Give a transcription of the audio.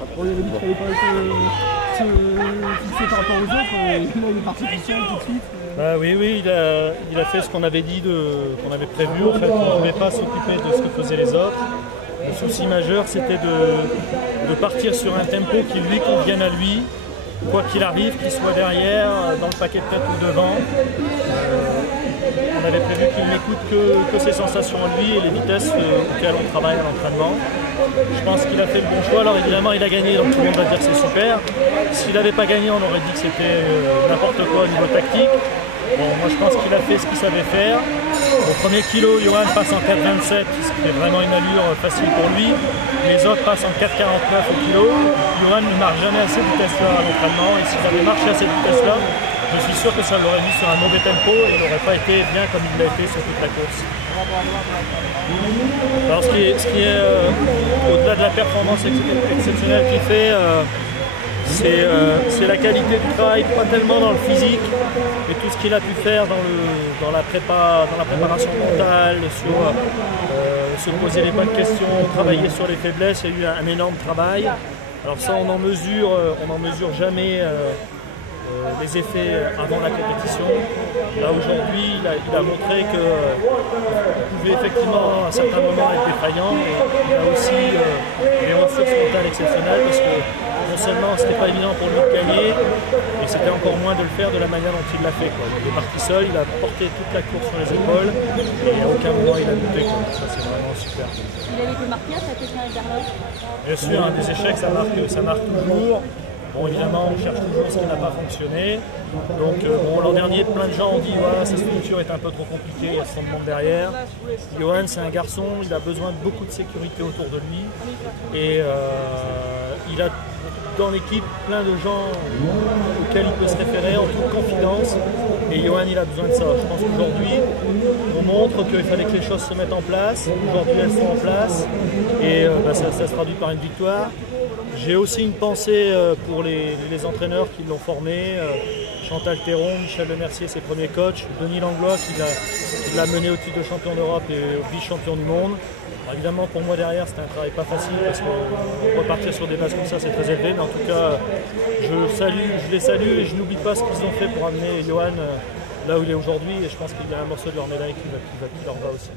On avait dit qu'il fallait pas se fixer par rapport aux autres, et là il est parti tout seul tout de suite. Bah oui, il a fait ce qu'on avait dit, qu'on avait prévu. En fait, on ne pouvait pas s'occuper de ce que faisaient les autres. Le souci majeur, c'était de partir sur un tempo qui lui convienne à lui, quoi qu'il arrive, qu'il soit derrière, dans le paquet de tête ou devant. On avait prévu qu'il n'écoute que ses sensations en lui et les vitesses auxquelles on travaille à l'entraînement. Je pense qu'il a fait le bon choix. Alors évidemment, il a gagné, donc tout le monde va dire que c'est super. S'il n'avait pas gagné, on aurait dit que c'était n'importe quoi au niveau tactique. Bon, moi je pense qu'il a fait ce qu'il savait faire. Au premier kilo, Johan passe en 4,27, ce qui est vraiment une allure facile pour lui. Les autres passent en 4,49 au kilo. Johan ne marche jamais à cette vitesse-là à l'entraînement. Et s'il avait marché à cette vitesse-là, je suis sûr que ça l'aurait mis sur un mauvais tempo et il n'aurait pas été bien comme il l'a été sur toute la course. Alors ce qui est au-delà de la performance exceptionnelle qu'il fait, c'est la qualité du travail, pas tellement dans le physique, mais tout ce qu'il a pu faire dans la préparation mentale, sur se poser les bonnes questions, travailler sur les faiblesses. Il y a eu un énorme travail. Alors ça, on n'en mesure jamais les effets avant la compétition. Là aujourd'hui, il a montré qu'il pouvait effectivement à certains moments être défaillant, et il a aussi des ressources mentales exceptionnelles, parce que non seulement c'était pas évident pour lui de gagner, mais c'était encore moins de le faire de la manière dont il l'a fait. Il est parti seul, il a porté toute la course sur les épaules et à aucun moment il a lutté. Ça c'est vraiment super. Il avait été marqué à sa question avec Berlotte? Bien sûr, des échecs ça marque toujours. Bon, évidemment, on cherche toujours ce qui n'a pas fonctionné. Donc, l'an dernier, plein de gens ont dit voilà, sa structure est un peu trop compliquée, il y a son monde derrière. Johan, c'est un garçon, il a besoin de beaucoup de sécurité autour de lui. Et il a dans l'équipe plein de gens auxquels il peut se référer en toute confidence. Et Johan, il a besoin de ça. Je pense qu'aujourd'hui, on montre qu'il fallait que les choses se mettent en place. Aujourd'hui, elles sont en place. Et ça se traduit par une victoire. J'ai aussi une pensée pour les entraîneurs qui l'ont formé. Chantal Théron, Michel Lemercier, ses premiers coachs. Denis Langlois, qui l'a mené au titre de champion d'Europe et au vice-champion du monde. Alors évidemment, pour moi derrière, c'était un travail pas facile parce que repartir sur des bases comme ça, c'est très élevé. Mais en tout cas, je les salue et je n'oublie pas ce qu'ils ont fait pour amener Johan là où il est aujourd'hui. Et je pense qu'il y a un morceau de leur médaille qui leur va aussi.